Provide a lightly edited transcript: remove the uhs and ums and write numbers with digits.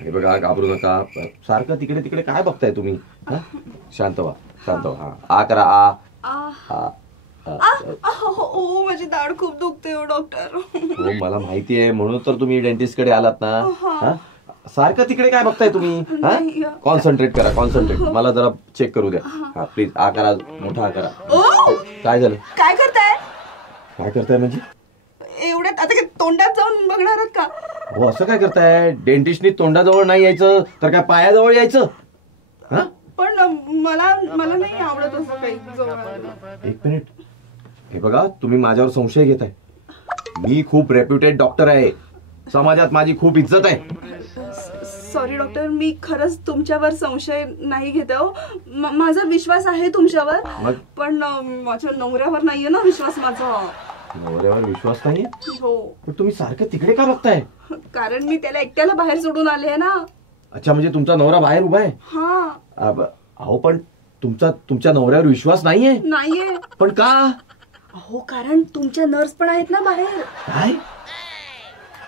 हे बघा, घाबरू नका. सारखं तिकडे तिकडे काय बघताय तुम्ही? शांत व्हा, शांत व्हा. आ करा. हो, माझी दाढ खूप दुखते हो डॉक्टर. हो, मला माहिती आहे, म्हणून तर तुम्ही डेंटिस्ट कडे आलात ना. सारखं तिकडे काय बघताय तुम्ही? कॉन्सन्ट्रेट करा, कॉन्सन्ट्रेट. मला जरा चेक करू द्या. हा प्लीज, आ करा, मोठा आ करा. काय झालं? काय करताय? काय करताय म्हणजे? एवढ्यात आता तोंडात जाऊन बघणार का? हो, असं काय करताय? डेंटिस्टनी तोंडाजवळ नाही यायचं तर काय पायाजवळ यायचं? पण मला नाही आवडत असं काही जवळ. एक मिनिट. हे बघा, तुम्ही माझ्यावर संशय घेताय. मी खूप रेप्युटेड डॉक्टर आहे, समाजात माझी खूप इज्जत आहे. सॉरी डॉक्टर, मी खरंच तुमच्यावर संशय नाही घेते हो. माझा विश्वास आहे तुमच्यावर, पण माझ्या नवऱ्यावर नाहीये ना विश्वास माझा. नवऱ्यावर विश्वास नाही? हो. पण तुम्ही सारखं तिकडे का बघताय? कारण मी त्याला एकट्याला बाहेर सोडून आले ना. अच्छा, म्हणजे तुमचा नवरा बाहेर उभा आहे? हा. अहो, पण तुमच्या नवऱ्यावर विश्वास नाहीये? नाहीये. पण का? अहो, कारण तुमच्या नर्स पण आहेत ना बाहेर. काय?